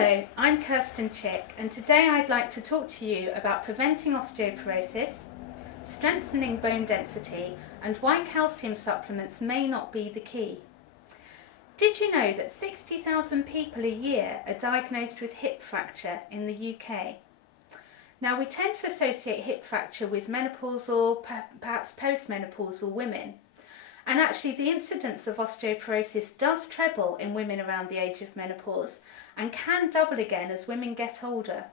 Hello, I'm Kirsten and today I'd like to talk to you about preventing osteoporosis, strengthening bone density and why calcium supplements may not be the key. Did you know that 60,000 people a year are diagnosed with hip fracture in the UK? Now we tend to associate hip fracture with menopausal, perhaps postmenopausal women. And actually the incidence of osteoporosis does treble in women around the age of menopause and can double again as women get older.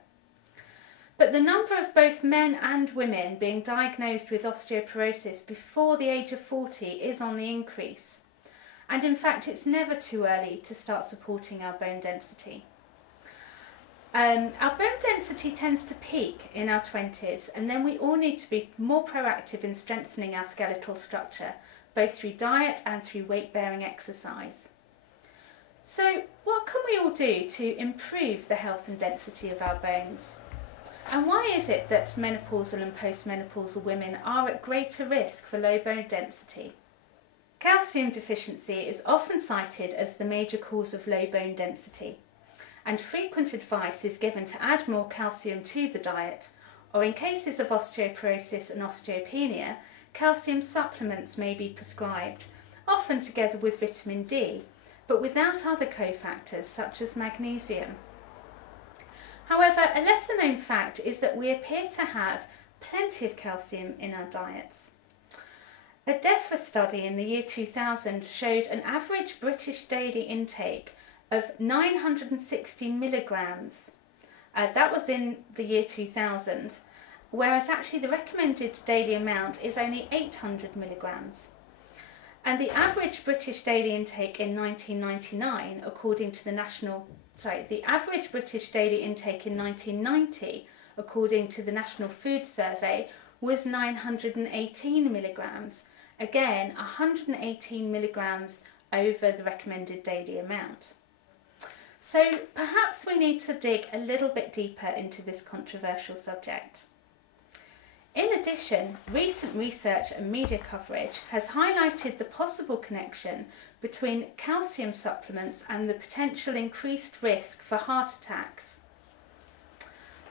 But the number of both men and women being diagnosed with osteoporosis before the age of 40 is on the increase. And in fact it's never too early to start supporting our bone density. Our bone density tends to peak in our 20s, and then we all need to be more proactive in strengthening our skeletal structure, both through diet and through weight-bearing exercise. So what can we all do to improve the health and density of our bones? And why is it that menopausal and postmenopausal women are at greater risk for low bone density? Calcium deficiency is often cited as the major cause of low bone density, and frequent advice is given to add more calcium to the diet, or in cases of osteoporosis and osteopenia, calcium supplements may be prescribed, often together with vitamin D, but without other cofactors such as magnesium. However, a lesser known fact is that we appear to have plenty of calcium in our diets. A DEFRA study in the year 2000 showed an average British daily intake of 960 milligrams. That was in the year 2000. Whereas actually the recommended daily amount is only 800 milligrams. And the average British daily intake in 1999, according to the average British daily intake in 1990, according to the National Food Survey, was 918 milligrams. Again, 118 milligrams over the recommended daily amount. So perhaps we need to dig a little bit deeper into this controversial subject. In addition, recent research and media coverage has highlighted the possible connection between calcium supplements and the potential increased risk for heart attacks.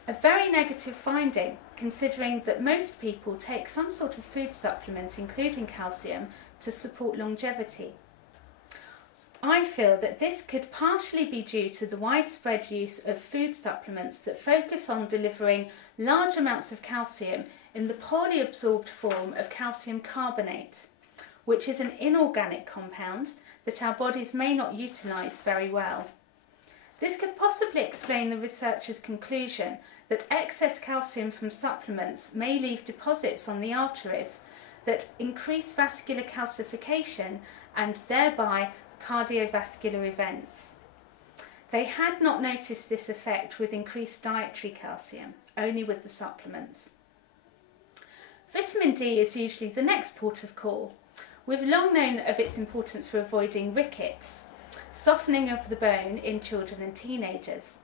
A very negative finding, considering that most people take some sort of food supplement, including calcium, to support longevity. I feel that this could partially be due to the widespread use of food supplements that focus on delivering large amounts of calcium in the poorly absorbed form of calcium carbonate, which is an inorganic compound that our bodies may not utilise very well. This could possibly explain the researchers' conclusion that excess calcium from supplements may leave deposits on the arteries that increase vascular calcification and thereby cardiovascular events. They had not noticed this effect with increased dietary calcium, only with the supplements. Vitamin D is usually the next port of call. We've long known of its importance for avoiding rickets, softening of the bone in children and teenagers,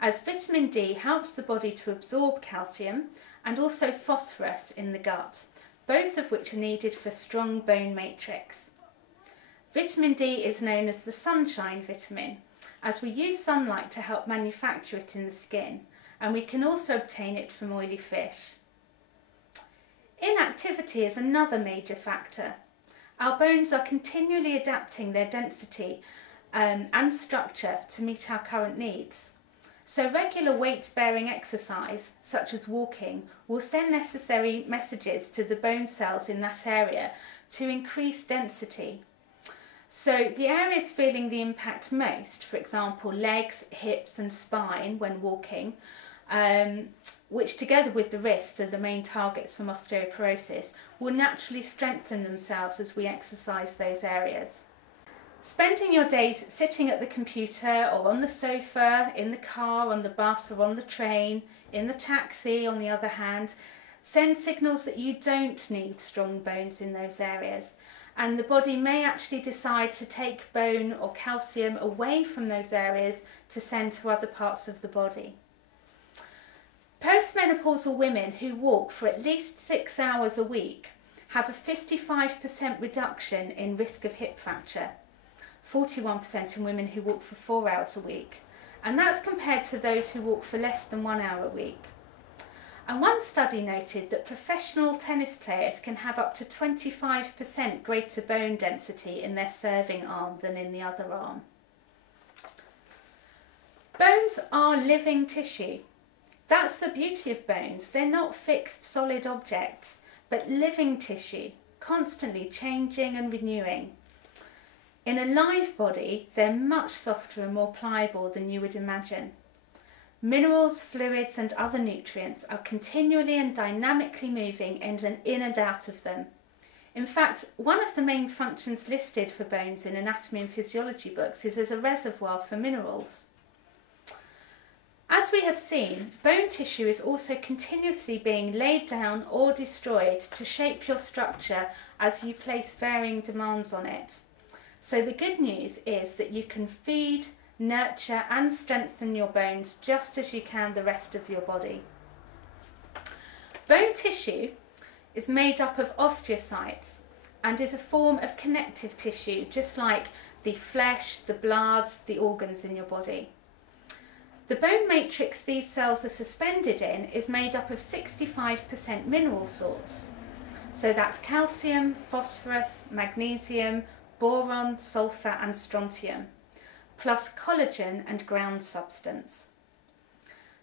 as vitamin D helps the body to absorb calcium and also phosphorus in the gut, both of which are needed for strong bone matrix. Vitamin D is known as the sunshine vitamin, as we use sunlight to help manufacture it in the skin, and we can also obtain it from oily fish. Inactivity is another major factor. Our bones are continually adapting their density and structure to meet our current needs. So regular weight-bearing exercise, such as walking, will send necessary messages to the bone cells in that area to increase density. So the areas feeling the impact most, for example legs, hips and spine when walking, which together with the wrists are the main targets from osteoporosis, will naturally strengthen themselves as we exercise those areas. Spending your days sitting at the computer or on the sofa, in the car, on the bus or on the train, in the taxi on the other hand, sends signals that you don't need strong bones in those areas. And the body may actually decide to take bone or calcium away from those areas to send to other parts of the body. Postmenopausal women who walk for at least 6 hours a week have a 55% reduction in risk of hip fracture, 41% in women who walk for 4 hours a week, and that's compared to those who walk for less than 1 hour a week. And one study noted that professional tennis players can have up to 25% greater bone density in their serving arm than in the other arm. Bones are living tissue. That's the beauty of bones. They're not fixed solid objects, but living tissue, constantly changing and renewing. In a live body, they're much softer and more pliable than you would imagine. Minerals, fluids and other nutrients are continually and dynamically moving in and out of them. In fact, one of the main functions listed for bones in anatomy and physiology books is as a reservoir for minerals. As we have seen, bone tissue is also continuously being laid down or destroyed to shape your structure as you place varying demands on it. So the good news is that you can feed, nurture and strengthen your bones just as you can the rest of your body. Bone tissue is made up of osteocytes and is a form of connective tissue, just like the flesh, the blood, the organs in your body. The bone matrix these cells are suspended in is made up of 65% mineral salts. So that's calcium, phosphorus, magnesium, boron, sulfur and strontium, plus collagen and ground substance.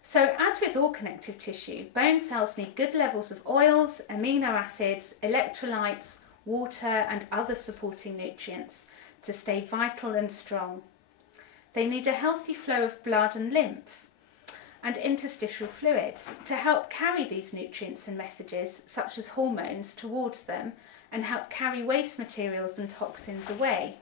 So as with all connective tissue, bone cells need good levels of oils, amino acids, electrolytes, water and other supporting nutrients to stay vital and strong. They need a healthy flow of blood and lymph and interstitial fluids to help carry these nutrients and messages, such as hormones, towards them and help carry waste materials and toxins away.